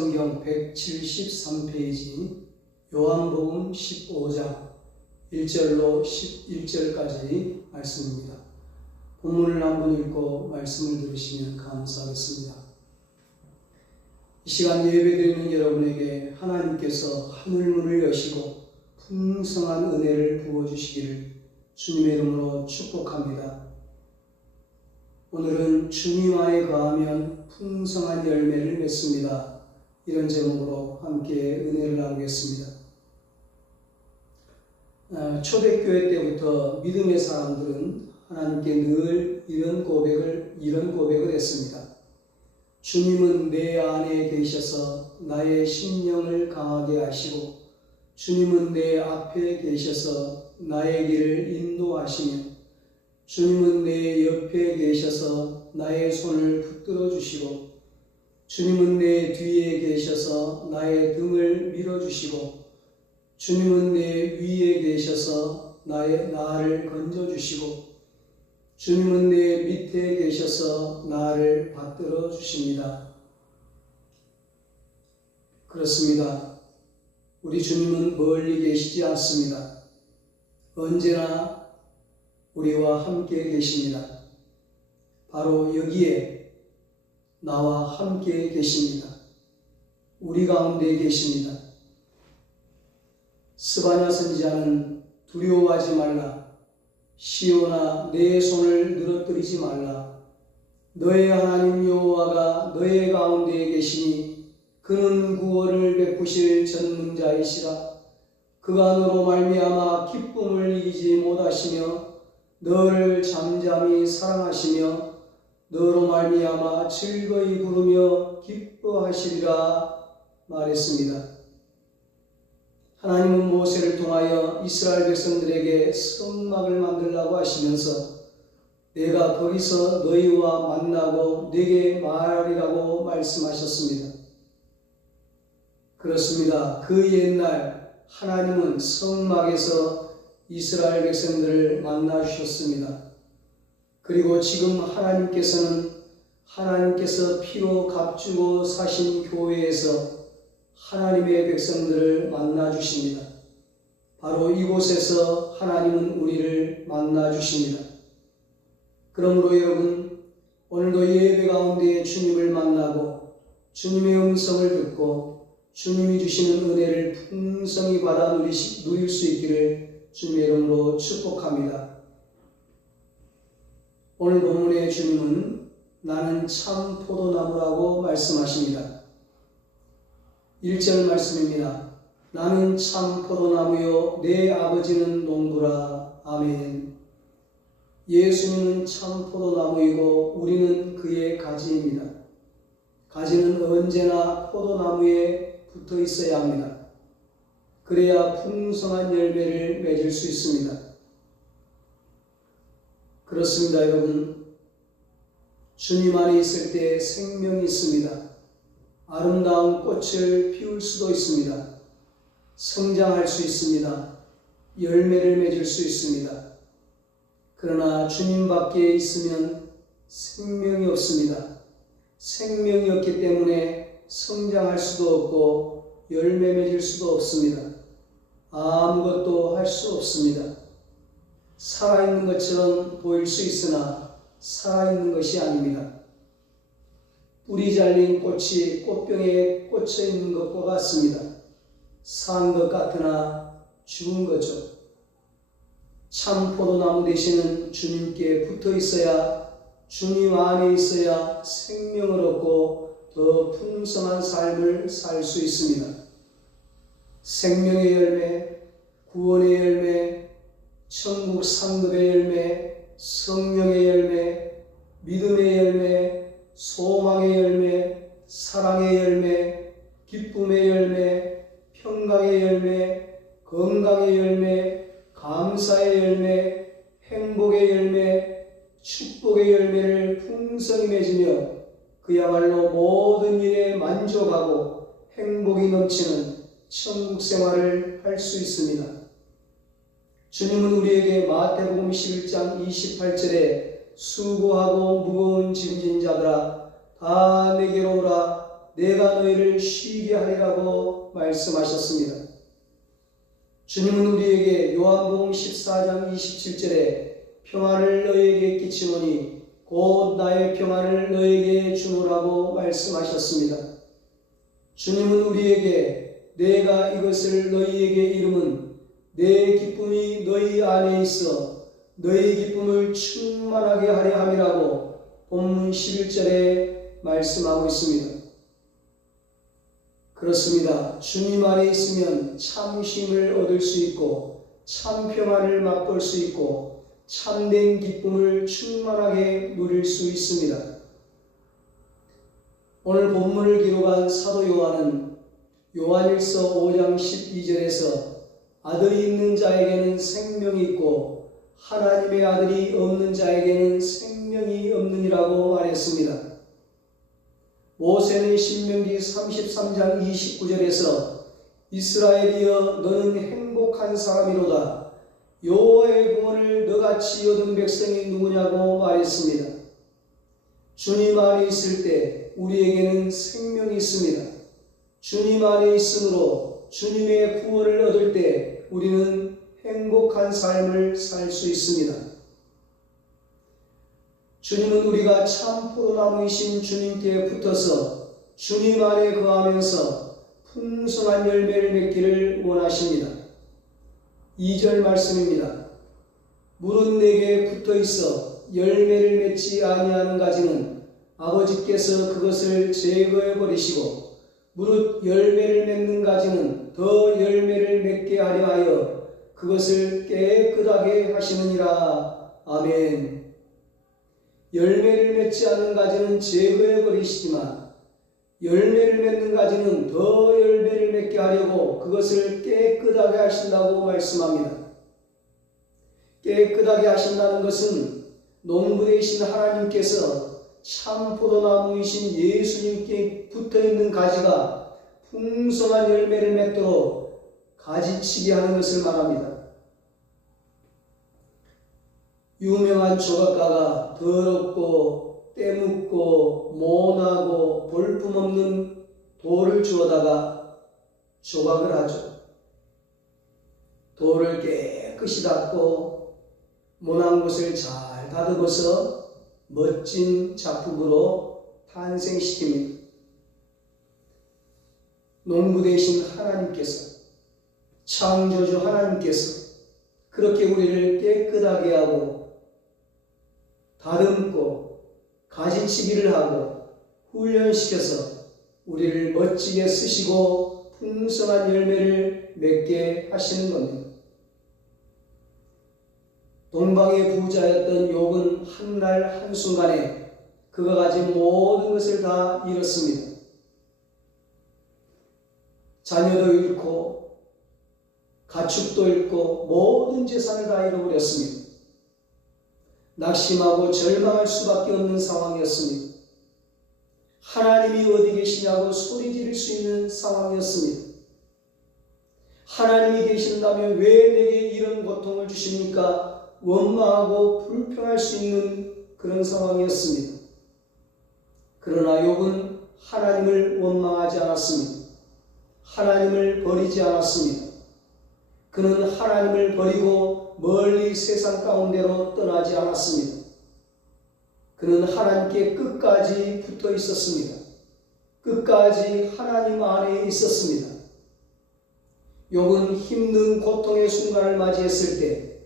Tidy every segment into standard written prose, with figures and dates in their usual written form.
성경 173페이지 요한복음 15장 1절로 11절까지 말씀입니다. 본문을 한번 읽고 말씀을 들으시면 감사하겠습니다. 이 시간 예배드리는 여러분에게 하나님께서 하늘문을 여시고 풍성한 은혜를 부어주시기를 주님의 이름으로 축복합니다. 오늘은 주님 안에 거하면 풍성한 열매를 맺습니다. 이런 제목으로 함께 은혜를 나누겠습니다. 초대교회 때부터 믿음의 사람들은 하나님께 늘 이런 고백을 했습니다. 주님은 내 안에 계셔서 나의 심령을 강하게 하시고 주님은 내 앞에 계셔서 나의 길을 인도하시며 주님은 내 옆에 계셔서 나의 손을 붙들어 주시고 주님은 내 뒤에 계셔서 나의 등을 밀어주시고 주님은 내 위에 계셔서 나를 건져주시고 주님은 내 밑에 계셔서 나를 받들어 주십니다. 그렇습니다. 우리 주님은 멀리 계시지 않습니다. 언제나 우리와 함께 계십니다. 바로 여기에 나와 함께 계십니다. 우리 가운데 계십니다. 스바냐 선지자는 두려워하지 말라. 시온아 내 손을 늘어뜨리지 말라. 너의 하나님 여호와가 너의 가운데 계시니 그는 구원을 베푸실 전능자이시라. 그가 너로 말미암아 기쁨을 이기지 못하시며 너를 잠잠히 사랑하시며 너로 말미암아 즐거이 부르며 기뻐하시리라 말했습니다. 하나님은 모세를 통하여 이스라엘 백성들에게 성막을 만들라고 하시면서 내가 거기서 너희와 만나고 네게 말하리라고 말씀하셨습니다. 그렇습니다. 그 옛날 하나님은 성막에서 이스라엘 백성들을 만나 주셨습니다. 그리고 지금 하나님께서 피로 값주고 사신 교회에서 하나님의 백성들을 만나 주십니다. 바로 이곳에서 하나님은 우리를 만나 주십니다. 그러므로 여러분, 오늘도 예배 가운데 주님을 만나고 주님의 음성을 듣고 주님이 주시는 은혜를 풍성히 받아 누릴 수 있기를 주님의 이름으로 축복합니다. 오늘 본문의 주님은 나는 참 포도나무라고 말씀하십니다. 1절 말씀입니다. 나는 참 포도나무요 내 아버지는 농부라. 아멘. 예수님은 참 포도나무이고 우리는 그의 가지입니다. 가지는 언제나 포도나무에 붙어 있어야 합니다. 그래야 풍성한 열매를 맺을 수 있습니다. 그렇습니다, 여러분. 주님 안에 있을 때 생명이 있습니다. 아름다운 꽃을 피울 수도 있습니다. 성장할 수 있습니다. 열매를 맺을 수 있습니다. 그러나 주님 밖에 있으면 생명이 없습니다. 생명이 없기 때문에 성장할 수도 없고 열매 맺을 수도 없습니다. 아무것도 할 수 없습니다. 살아있는 것처럼 보일 수 있으나 살아있는 것이 아닙니다. 뿌리 잘린 꽃이 꽃병에 꽂혀 있는 것과 같습니다. 산 것 같으나 죽은 거죠. 참 포도나무 되시는 주님께 붙어 있어야, 주님 안에 있어야 생명을 얻고 더 풍성한 삶을 살 수 있습니다. 생명의 열매, 구원의 열매, 천국 상급의 열매, 성령의 열매, 믿음의 열매, 소망의 열매, 사랑의 열매, 기쁨의 열매, 평강의 열매, 건강의 열매, 감사의 열매, 행복의 열매, 축복의 열매를 풍성히 맺으며 그야말로 모든 일에 만족하고 행복이 넘치는 천국 생활을 할 수 있습니다. 주님은 우리에게 마태복음 11장 28절에 수고하고 무거운 짐진 자들아 다 내게로 오라 내가 너희를 쉬게 하리라고 말씀하셨습니다. 주님은 우리에게 요한복음 14장 27절에 평안을 너희에게 끼치노니 곧 나의 평안을 너희에게 주노라고 말씀하셨습니다. 주님은 우리에게 내가 이것을 너희에게 이름은 내 기쁨이 너희 안에 있어 너희 기쁨을 충만하게 하려 함이라고 본문 11절에 말씀하고 있습니다. 그렇습니다. 주님 안에 있으면 참 쉼을 얻을 수 있고 참 평안을 맛볼 수 있고 참된 기쁨을 충만하게 누릴 수 있습니다. 오늘 본문을 기록한 사도 요한은 요한일서 5장 12절에서 아들이 있는 자에게는 생명이 있고 하나님의 아들이 없는 자에게는 생명이 없느니라고 말했습니다. 모세는 신명기 33장 29절에서 이스라엘이여 너는 행복한 사람이로다. 여호와의 구원을 너같이 얻은 백성이 누구냐고 말했습니다. 주님 안에 있을 때 우리에게는 생명이 있습니다. 주님 안에 있으므로 주님의 구원을 얻을 때 우리는 행복한 삶을 살 수 있습니다. 주님은 우리가 참 포도나무이신 주님께 붙어서 주님 안에 거하면서 풍성한 열매를 맺기를 원하십니다. 2절 말씀입니다. 무릇 내게 붙어 있어 열매를 맺지 아니하는 가지는 아버지께서 그것을 제거해 버리시고 무릇 열매를 맺는 가지는 더 열매를 맺게 하려 하여 그것을 깨끗하게 하시느니라. 아멘. 열매를 맺지 않는 가지는 제거해 버리시지만 열매를 맺는 가지는 더 열매를 맺게 하려고 그것을 깨끗하게 하신다고 말씀합니다. 깨끗하게 하신다는 것은 농부되신 하나님께서 참 포도나무이신 예수님께 붙어있는 가지가 풍성한 열매를 맺도록 가지치기 하는 것을 말합니다. 유명한 조각가가 더럽고 때묻고 모나고 볼품없는 돌을 주워다가 조각을 하죠. 돌을 깨끗이 닦고 모난 곳을 잘 다듬어서 멋진 작품으로 탄생시킵니다. 농부 되신 하나님께서, 창조주 하나님께서 그렇게 우리를 깨끗하게 하고 다듬고 가지치기를 하고 훈련시켜서 우리를 멋지게 쓰시고 풍성한 열매를 맺게 하시는 겁니다. 동방의 부자였던 욥은 한날 한순간에 그가 가진 모든 것을 다 잃었습니다. 자녀도 잃고 가축도 잃고 모든 재산을 다 잃어버렸습니다. 낙심하고 절망할 수밖에 없는 상황이었습니다. 하나님이 어디 계시냐고 소리 지를 수 있는 상황이었습니다. 하나님이 계신다면 왜 내게 이런 고통을 주십니까? 원망하고 불평할 수 있는 그런 상황이었습니다. 그러나 욥은 하나님을 원망하지 않았습니다. 하나님을 버리지 않았습니다. 그는 하나님을 버리고 멀리 세상 가운데로 떠나지 않았습니다. 그는 하나님께 끝까지 붙어 있었습니다. 끝까지 하나님 안에 있었습니다. 욥은 힘든 고통의 순간을 맞이했을 때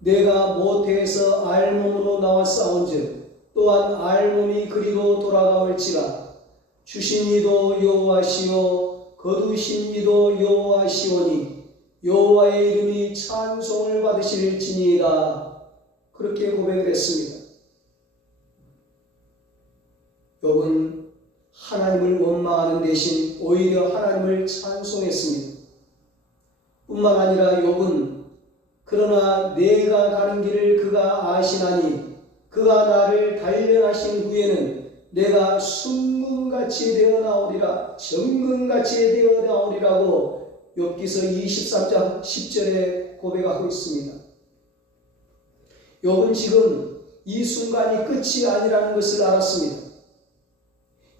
내가 모태에서 알몸으로 나와 싸운즉 또한 알몸이 그리로 돌아가올지라 주신 이도 여호와시요 거두신 이도 여호와시오니 여호와의 이름이 찬송을 받으실지니이다. 그렇게 고백을 했습니다. 욥은 하나님을 원망하는 대신 오히려 하나님을 찬송했습니다. 뿐만 아니라 욥은 그러나 내가 가는 길을 그가 아시나니 그가 나를 단련하신 후에는 내가 순금같이 되어 나오리라 정금같이 되어 나오리라고 욥기서 23장 10절에 고백하고 있습니다. 욥은 지금 이 순간이 끝이 아니라는 것을 알았습니다.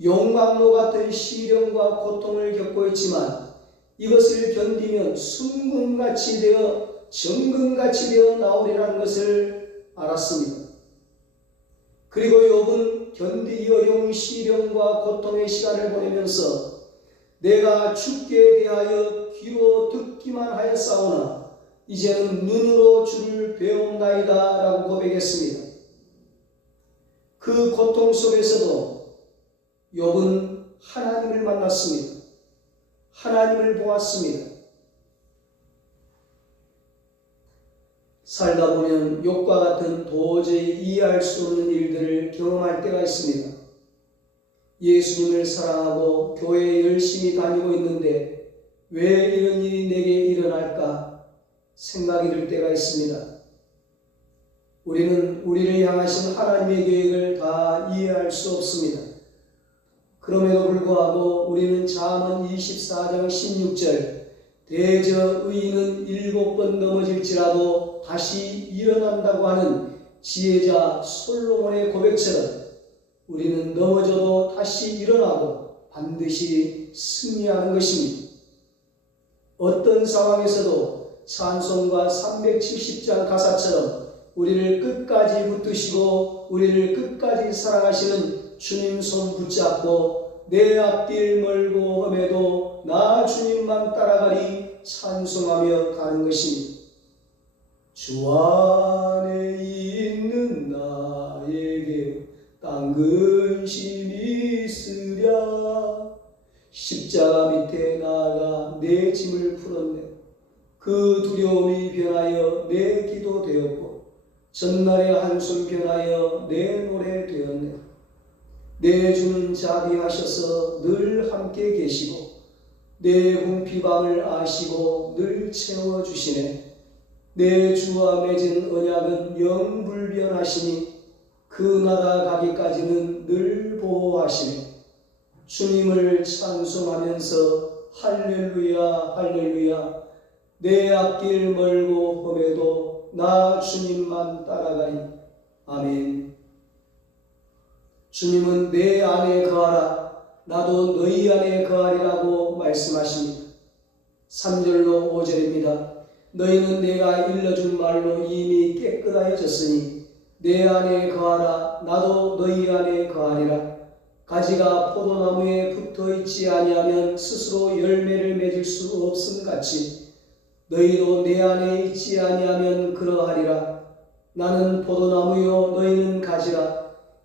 용광로 같은 시련과 고통을 겪고 있지만 이것을 견디면 순금같이 되어 정금같이 되어 나오리라는 것을 알았습니다. 그리고 욥은 견디기 어려운 시련과 고통의 시간을 보내면서 내가 주께 대하여 귀로 듣기만 하였사오나 이제는 눈으로 주를 배움나이다 라고 고백했습니다. 그 고통 속에서도 욥은 하나님을 만났습니다. 하나님을 보았습니다. 살다 보면 욥과 같은 도저히 이해할 수 없는 일들을 경험할 때가 있습니다. 예수님을 사랑하고 교회에 열심히 다니고 있는데 왜 이런 일이 내게 일어날까 생각이 들 때가 있습니다. 우리는 우리를 향하신 하나님의 계획을 다 이해할 수 없습니다. 그럼에도 불구하고 우리는 잠언 24장 16절 대저 의인은 7번 넘어질지라도 다시 일어난다고 하는 지혜자 솔로몬의 고백처럼 우리는 넘어져도 다시 일어나고 반드시 승리하는 것입니다. 어떤 상황에서도 찬송가 370장 가사처럼 우리를 끝까지 붙드시고 우리를 끝까지 사랑하시는 주님 손 붙잡고 내 앞길 멀고 험해도 나 주님만 따라가리 찬송하며 가는 것입니다. 주 안에 있는 나에게 딴 근심이 있으랴 십자가 밑에 나아가 내 짐을 풀었네. 그 두려움이 변하여 내 기도 되었고 전날의 한숨 변하여 내 노래 되었네. 내 주는 자비하셔서 늘 함께 계시고 내 궁핍함을 아시고 늘 채워주시네. 내 주와 맺은 언약은 영불변하시니 그 나라 가기까지는 늘 보호하시네. 주님을 찬송하면서 할렐루야 할렐루야 내 앞길 멀고 험해도 나 주님만 따라가리. 아멘. 주님은 내 안에 거하라 나도 너희 안에 거하리라고 말씀하십니다. 3절로 5절입니다. 너희는 내가 일러준 말로 이미 깨끗하여졌으니 내 안에 거하라 나도 너희 안에 거하리라. 가지가 포도나무에 붙어있지 아니하면 스스로 열매를 맺을 수 없음 같이 너희도 내 안에 있지 아니하면 그러하리라. 나는 포도나무요 너희는 가지라.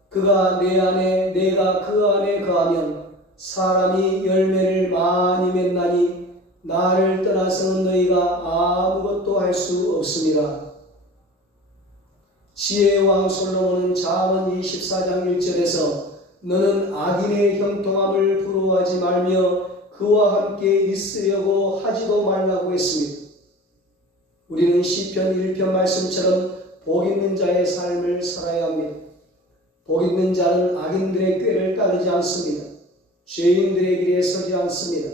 그가 내 안에 내가 그 안에 거하면 사람이 열매를 많이 맺나니 나를 떠나서는 너희가 아무것도 할 수 없습니다. 지혜의 왕 솔로몬은 잠언 24장 1절에서 너는 악인의 형통함을 부러워하지 말며 그와 함께 있으려고 하지도 말라고 했습니다. 우리는 시편 1편 말씀처럼 복 있는 자의 삶을 살아야 합니다. 복 있는 자는 악인들의 꾀를 따르지 않습니다. 죄인들의 길에 서지 않습니다.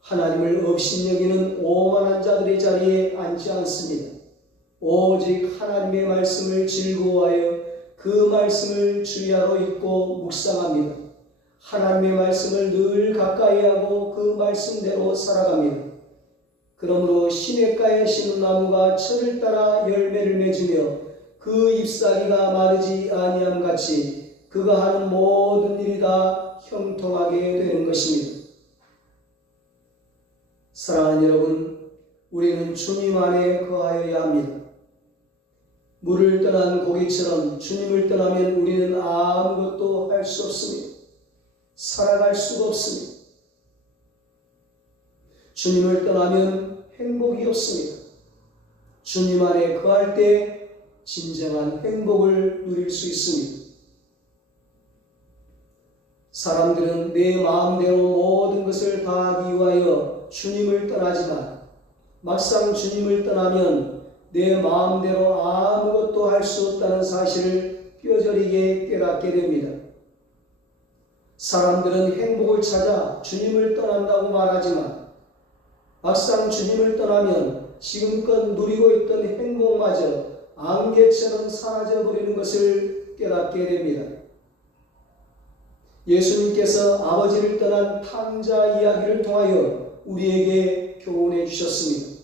하나님을 업신여기는 오만한 자들의 자리에 앉지 않습니다. 오직 하나님의 말씀을 즐거워하여 그 말씀을 주야로 읽고 묵상합니다. 하나님의 말씀을 늘 가까이 하고 그 말씀대로 살아갑니다. 그러므로 시냇가에 심은 나무가 철을 따라 열매를 맺으며 그 잎사귀가 마르지 아니함 같이 그가 하는 모든 일이 다 형통하게 되는 것입니다. 사랑하는 여러분, 우리는 주님 안에 거하여야 합니다. 물을 떠난 고기처럼 주님을 떠나면 우리는 아무것도 할 수 없습니다. 살아갈 수가 없습니다. 주님을 떠나면 행복이 없습니다. 주님 안에 거할 때 진정한 행복을 누릴 수 있습니다. 사람들은 내 마음대로 모든 것을 다 하기 위하여 주님을 떠나지만 막상 주님을 떠나면 내 마음대로 아무것도 할 수 없다는 사실을 뼈저리게 깨닫게 됩니다. 사람들은 행복을 찾아 주님을 떠난다고 말하지만 막상 주님을 떠나면 지금껏 누리고 있던 행복마저 안개처럼 사라져버리는 것을 깨닫게 됩니다. 예수님께서 아버지를 떠난 탕자 이야기를 통하여 우리에게 교훈해 주셨습니다.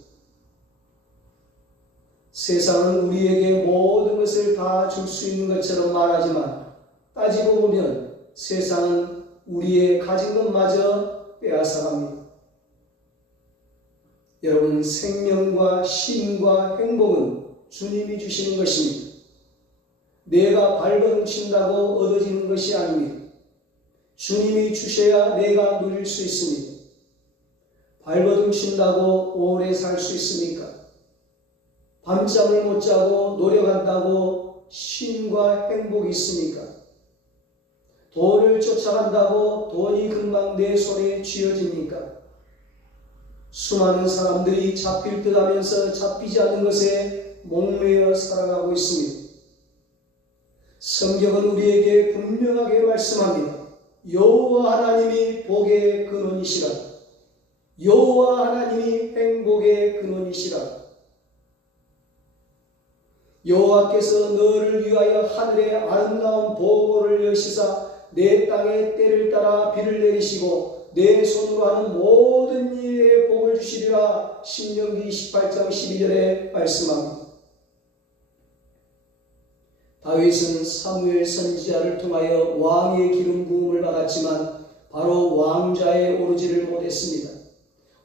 세상은 우리에게 모든 것을 다 줄 수 있는 것처럼 말하지만 따지고 보면 세상은 우리의 가진 것마저 빼앗아갑니다. 여러분, 생명과 쉼과 행복은 주님이 주시는 것입니다. 내가 발버둥 친다고 얻어지는 것이 아닙니다. 주님이 주셔야 내가 누릴 수 있습니다. 발버둥 친다고 오래 살 수 있습니까? 밤잠을 못 자고 노력한다고 쉼과 행복이 있습니까? 돈을 쫓아간다고 돈이 금방 내 손에 쥐어집니까? 수많은 사람들이 잡힐 듯 하면서 잡히지 않는 것에 목매어 살아가고 있습니다. 성경은 우리에게 분명하게 말씀합니다. 여호와 하나님이 복의 근원이시라. 여호와 하나님이 행복의 근원이시라. 여호와께서 너를 위하여 하늘의 아름다운 보고를 여시사 내 땅에 때를 따라 비를 내리시고 내 손으로 하는 모든 일에 복을 주시리라. 신명기 18장 12절에 말씀합니다. 다윗은 사무엘 선지자를 통하여 왕의 기름 부음을 받았지만 바로 왕좌에 오르지를 못했습니다.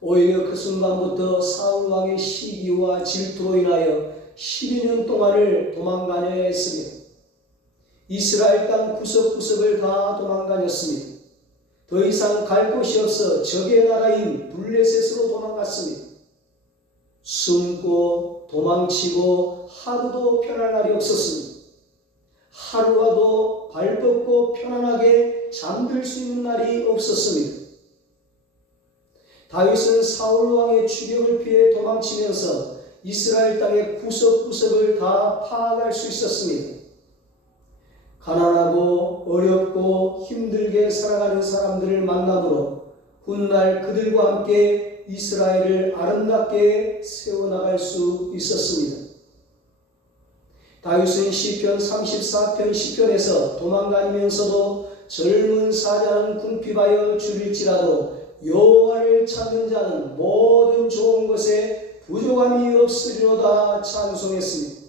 오히려 그 순간부터 사울 왕의 시기와 질투로 인하여 12년 동안을 도망다녀야 했습니다. 이스라엘 땅 구석구석을 다 도망다녔습니다. 더 이상 갈 곳이 없어 적의 나라인 블레셋으로 도망갔습니다. 숨고 도망치고 하루도 편할 날이 없었습니다. 하루라도 발 뻗고 편안하게 잠들 수 있는 날이 없었습니다. 다윗은 사울 왕의 추격을 피해 도망치면서 이스라엘 땅의 구석구석을 다 파악할 수 있었습니다. 가난하고 어렵고 힘들게 살아가는 사람들을 만남으로 훗날 그들과 함께 이스라엘을 아름답게 세워나갈 수 있었습니다. 다윗은 시편 34편 10편에서 도망다니면서도 젊은 사자는 궁핍하여 줄일지라도 여호와를 찾는 자는 모든 좋은 것에 부족함이 없으리로다 찬송했습니다.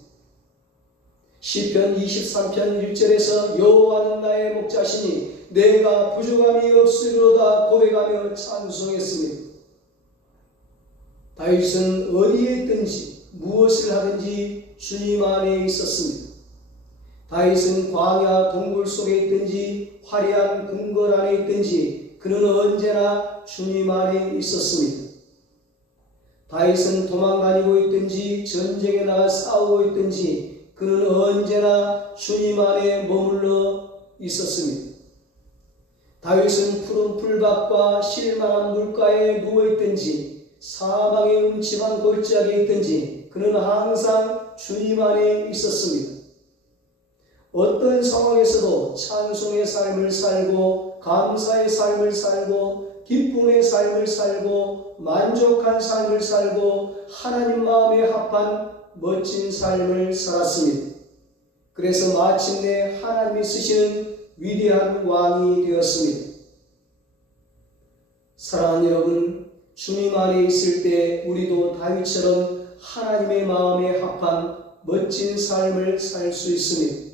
시편 23편 1절에서 여호와는 나의 목자시니 내가 부족함이 없으리로다 고백하며 찬송했습니다. 다윗은 어디에 있든지 무엇을 하든지 주님 안에 있었습니다. 다윗은 광야 동굴 속에 있든지 화려한 궁궐 안에 있든지 그는 언제나 주님 안에 있었습니다. 다윗은 도망다니고 있든지 전쟁에 나가 싸우고 있든지 그는 언제나 주님 안에 머물러 있었습니다. 다윗은 푸른 풀밭과 실망한 물가에 누워있든지 사망의 음침한 골짜기에 있든지 그는 항상 주님 안에 있었습니다. 어떤 상황에서도 찬송의 삶을 살고 감사의 삶을 살고 기쁨의 삶을 살고 만족한 삶을 살고 하나님 마음에 합한 멋진 삶을 살았습니다. 그래서 마침내 하나님이 쓰시는 위대한 왕이 되었습니다. 사랑하는 여러분, 주님 안에 있을 때 우리도 다윗처럼 하나님의 마음에 합한 멋진 삶을 살 수 있습니다.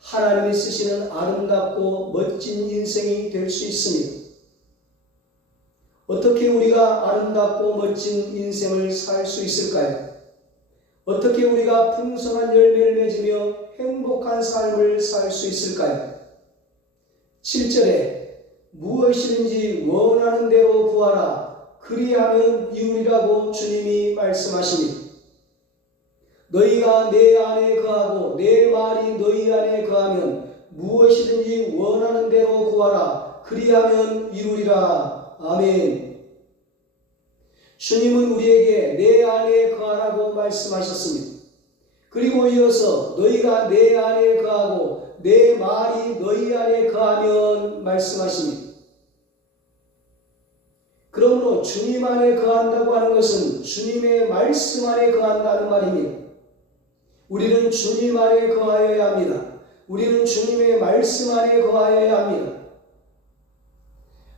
하나님이 쓰시는 아름답고 멋진 인생이 될 수 있습니다. 어떻게 우리가 아름답고 멋진 인생을 살 수 있을까요? 어떻게 우리가 풍성한 열매를 맺으며 행복한 삶을 살 수 있을까요? 7절에 무엇이든지 원하는 대로 구하라 그리하면 이루리라고 주님이 말씀하십니다. 너희가 내 안에 거하고 내 말이 너희 안에 거하면 무엇이든지 원하는 대로 구하라 그리하면 이루리라. 아멘. 주님은 우리에게 내 안에 거하라고 말씀하셨습니다. 그리고 이어서 너희가 내 안에 거하고 내 말이 너희 안에 거하면 말씀하십니다. 그러므로 주님 안에 거한다고 하는 것은 주님의 말씀 안에 거한다는 말입니다. 우리는 주님 안에 거하여야 합니다. 우리는 주님의 말씀 안에 거하여야 합니다.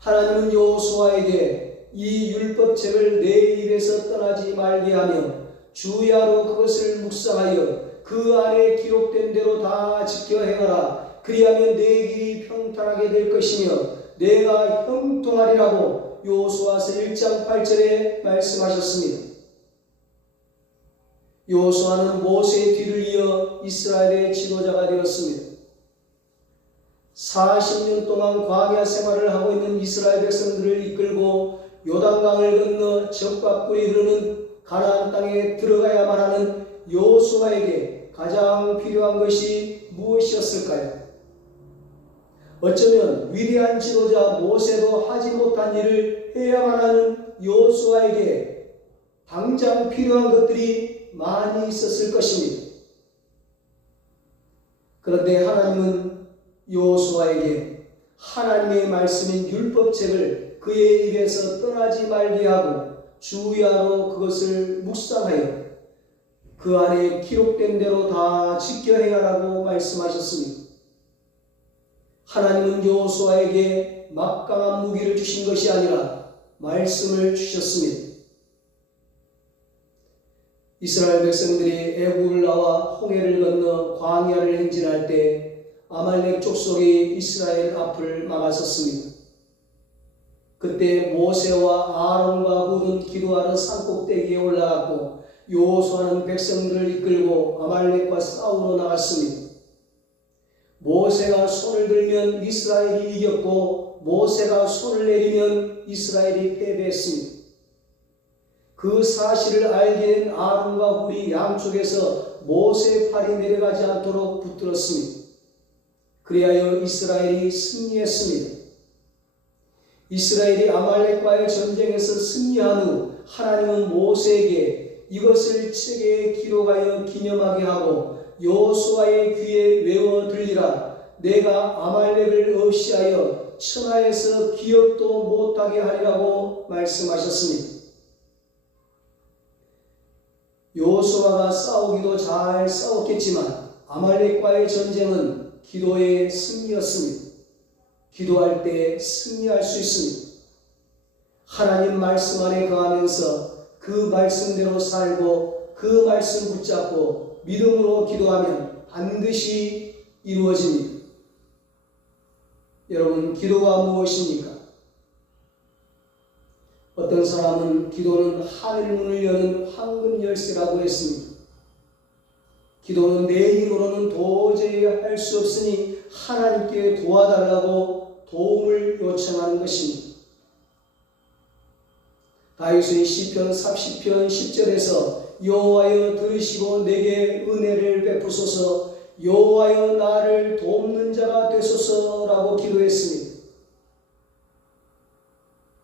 하나님은 여호수아에게 이 율법책을 내 입에서 떠나지 말게 하며 주야로 그것을 묵상하여 그 안에 기록된 대로 다 지켜 행하라. 그리하면 내 길이 평탄하게 될 것이며 내가 형통하리라고 여호수아서 1장 8절에 말씀하셨습니다. 여호수아는 모세의 뒤를 이어 이스라엘의 지도자가 되었습니다. 40년 동안 광야 생활을 하고 있는 이스라엘 백성들을 이끌고 요단강을 건너 적과 꿀이 흐르는 가나안 땅에 들어가야만 하는 여호수아에게 가장 필요한 것이 무엇이었을까요? 어쩌면 위대한 지도자 모세도 하지 못한 일을 해야만 하는 여호수아에게 당장 필요한 것들이 많이 있었을 것입니다. 그런데 하나님은 여호수아에게 하나님의 말씀인 율법책을 그의 입에서 떠나지 말게 하고 주야로 그것을 묵상하여 그 안에 기록된 대로 다 지켜 행하라고 말씀하셨습니다. 하나님은 여호수아에게 막강한 무기를 주신 것이 아니라 말씀을 주셨습니다. 이스라엘 백성들이 애굽을 나와 홍해를 건너 광야를 행진할 때 아말렉 족속이 이스라엘 앞을 막았었습니다. 그때 모세와 아론과 훌은 기도하러 산꼭대기에 올라갔고 여호수아는 백성들을 이끌고 아말렉과 싸우러 나갔습니다. 모세가 손을 들면 이스라엘이 이겼고 모세가 손을 내리면 이스라엘이 패배했습니다. 그 사실을 알게 된 아론과 훌이 양쪽에서 모세의 팔이 내려가지 않도록 붙들었습니다. 그리하여 이스라엘이 승리했습니다. 이스라엘이 아말렉과의 전쟁에서 승리한 후 하나님은 모세에게 이것을 책에 기록하여 기념하게 하고 여호수아의 귀에 외워 들리라. 내가 아말렉을 없이하여 천하에서 기억도 못하게 하리라고 말씀하셨습니다. 여호수아가 싸우기도 잘 싸웠겠지만 아말렉과의 전쟁은 기도의 승리였습니다. 기도할 때 승리할 수 있습니다. 하나님 말씀 안에 거하면서 그 말씀대로 살고 그 말씀 붙잡고 믿음으로 기도하면 반드시 이루어집니다. 여러분, 기도가 무엇입니까? 어떤 사람은 기도는 하늘문을 여는 황금 열쇠라고 했습니다. 기도는 내 힘으로는 도저히 할 수 없으니 하나님께 도와달라고 도움을 요청하는 것입니다. 다윗의 시편 30편 10절에서 여호와여 들으시고 내게 은혜를 베푸소서, 여호와여 나를 돕는 자가 되소서라고 기도했습니다.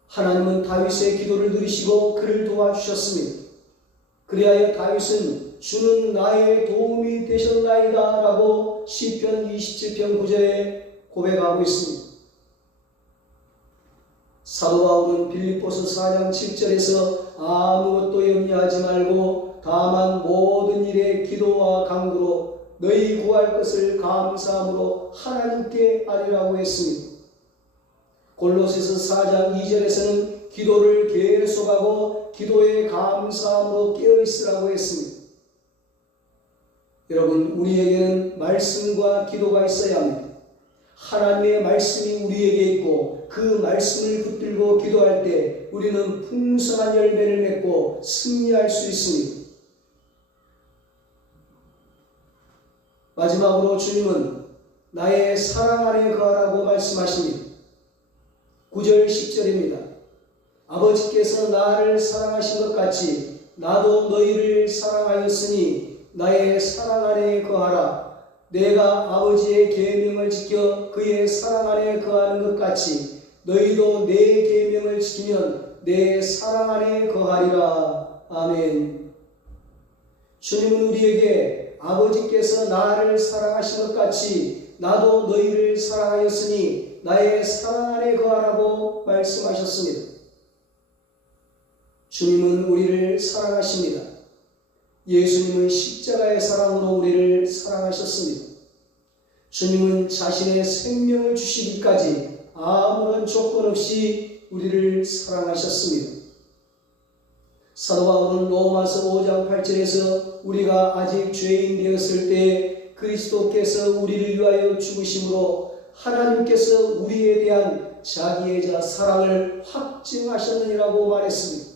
하나님은 다윗의 기도를 들으시고 그를 도와주셨습니다. 그리하여 다윗은 주는 나의 도움이 되셨나이다 라고 시편 27편 9절에 고백하고 있습니다. 사도 바울은 빌립보서 4장 7절에서 아무것도 염려하지 말고 다만 모든 일에 기도와 간구로 너희 구할 것을 감사함으로 하나님께 아뢰라고 했습니다. 골로새서 4장 2절에서는 기도를 계속하고 기도에 감사함으로 깨어있으라고 했습니다. 여러분, 우리에게는 말씀과 기도가 있어야 합니다. 하나님의 말씀이 우리에게 있고 그 말씀을 붙들고 기도할 때 우리는 풍성한 열매를 맺고 승리할 수 있습니다. 마지막으로 주님은 나의 사랑 안에 거하라고 말씀하십니다. 9절 10절입니다. 아버지께서 나를 사랑하신 것 같이 나도 너희를 사랑하였으니 나의 사랑 안에 거하라. 내가 아버지의 계명을 지켜 그의 사랑 안에 거하는 것 같이 너희도 내 계명을 지키면 내 사랑 안에 거하리라. 아멘. 주님은 우리에게 아버지께서 나를 사랑하신 것 같이 나도 너희를 사랑하였으니 나의 사랑 안에 거하라고 말씀하셨습니다. 주님은 우리를 사랑하십니다. 예수님은 십자가의 사랑으로 우리를 사랑하셨습니다. 주님은 자신의 생명을 주시기까지 아무런 조건 없이 우리를 사랑하셨습니다. 사도 바울은 로마서 5장 8절에서 우리가 아직 죄인 되었을 때 그리스도께서 우리를 위하여 죽으심으로 하나님께서 우리에 대한 자기의 사랑을 확증하셨느니라고 말했습니다.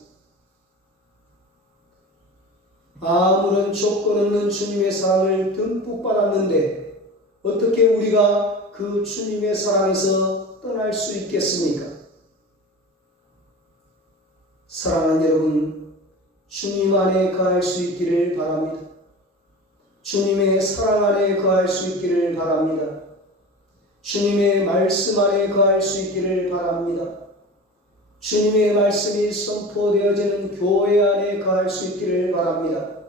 아무런 조건 없는 주님의 사랑을 듬뿍 받았는데 어떻게 우리가 그 주님의 사랑에서 떠날 수 있겠습니까? 사랑하는 여러분, 주님 안에 거할 수 있기를 바랍니다. 주님의 사랑 안에 거할 수 있기를 바랍니다. 주님의 말씀 안에 거할 수 있기를 바랍니다. 주님의 말씀이 선포되어지는 교회 안에 거할 수 있기를 바랍니다.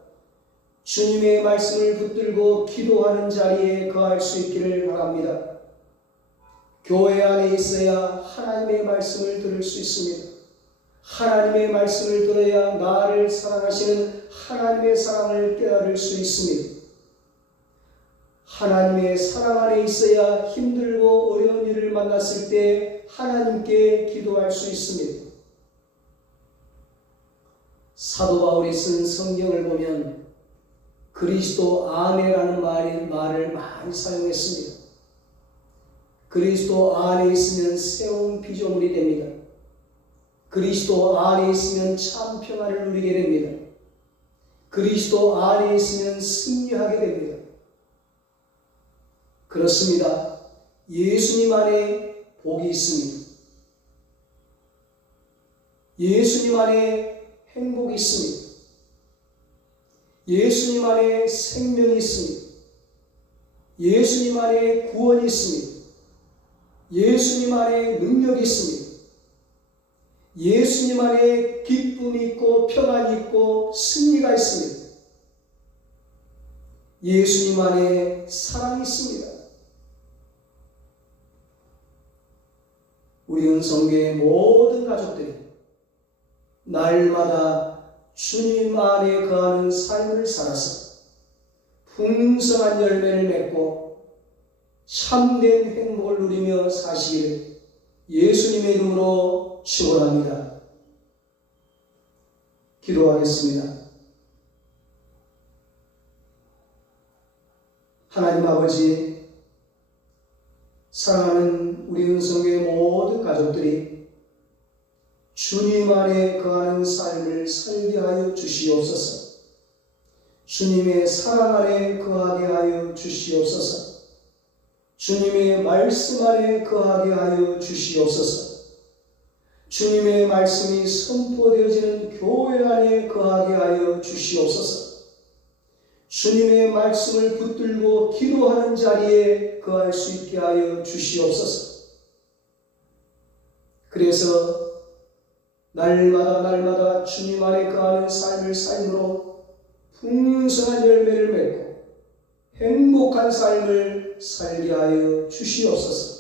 주님의 말씀을 붙들고 기도하는 자리에 거할 수 있기를 바랍니다. 교회 안에 있어야 하나님의 말씀을 들을 수 있습니다. 하나님의 말씀을 들어야 나를 사랑하시는 하나님의 사랑을 깨달을 수 있습니다. 하나님의 사랑 안에 있어야 힘들고 어려운 일을 만났을 때 하나님께 기도할 수 있습니다. 사도 바울이 쓴 성경을 보면 그리스도 안에라는 말을 많이 사용했습니다. 그리스도 안에 있으면 새로운 피조물이 됩니다. 그리스도 안에 있으면 참 평안을 누리게 됩니다. 그리스도 안에 있으면 승리하게 됩니다. 그렇습니다. 예수님 안에 복이 있습니다. 예수님 안에 행복이 있습니다. 예수님 안에 생명이 있습니다. 예수님 안에 구원이 있습니다. 예수님 안에 능력이 있습니다. 예수님 안에 기쁨이 있고 평안이 있고 승리가 있습니다. 예수님 안에 사랑이 있습니다. 우리 은성교의 모든 가족들이 날마다 주님 안에 거하는 삶을 살아서 풍성한 열매를 맺고 참된 행복을 누리며 사시기를 예수님의 이름으로 축원합니다. 기도하겠습니다. 하나님 아버지, 사랑하는 우리 은성교의 모든 가족들이 주님 안에 거하는 삶을 살게 하여 주시옵소서. 주님의 사랑 안에 거하게 하여 주시옵소서. 주님의 말씀 안에 거하게 하여 주시옵소서. 주님의 말씀이 선포되어지는 교회 안에 거하게 하여 주시옵소서. 주님의 말씀을 붙들고 기도하는 자리에 거할 수 있게 하여 주시옵소서. 그래서 날마다 주님 안에 거하는 삶을 삶으로 풍성한 열매를 맺고 행복한 삶을 살게 하여 주시옵소서.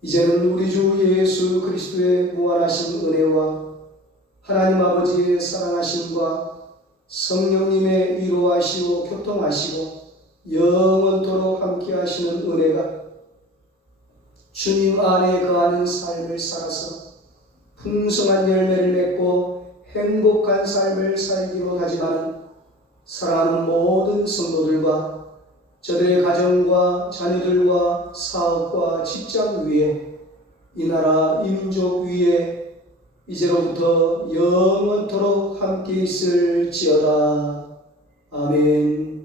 이제는 우리 주 예수 그리스도의 무한하신 은혜와 하나님 아버지의 사랑하심과 성령님의 위로하시고 교통하시고 영원토록 함께 하시는 은혜가 주님 안에 거하는 삶을 살아서 풍성한 열매를 맺고 행복한 삶을 살기로 다짐하는 사랑하는 모든 성도들과 저들의 가정과 자녀들과 사업과 직장 위에 이 나라 민족 위에 이제로부터 영원토록 함께 있을지어다. 아멘.